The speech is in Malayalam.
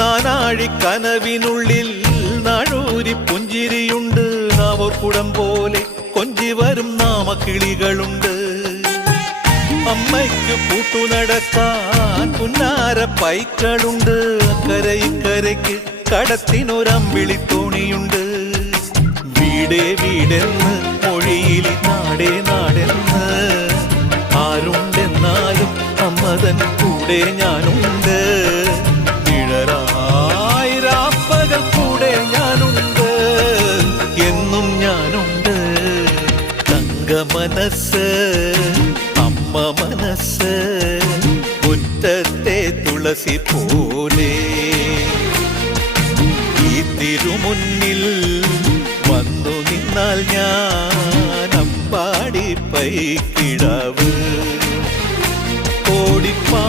നാനാഴിക്കനവിനുള്ളിൽ നാഴൂരി പുഞ്ചിരിയുണ്ട്. നാവോർക്കുടം പോലെ കൊഞ്ചി വരും നാമക്കിളികളുണ്ട്. അമ്മയ്ക്ക് കൂട്ടുനടക്കാൻ പുന്നാര പൈക്കളുണ്ട്. അക്കരെ ഇക്കരയ്ക്ക് കടത്തിനൊരമ്പിളിത്തോണിയുണ്ട്. വീടേ വീടെന്ന് മൊഴിയിലി നാടേ നാടെന്ന് ആരുണ്ടെന്നാലും അമ്മതൻ കൂടെ ഞാനുണ്ട്. നിഴലായിരാപ്പകൽ കൂടെ ഞാനുണ്ട്, എന്നും ഞാനുണ്ട്. തങ്ക മനസ്സ് അമ്മ മനസ്സ് മുറ്റത്തെ തുളസി പോലെ ഈ തിരുമുന്നിൽ വന്നു നിന്നാൽ ഞാൻ അമ്പാടി പൈക്കിടാവ് ഓടിപ്പാ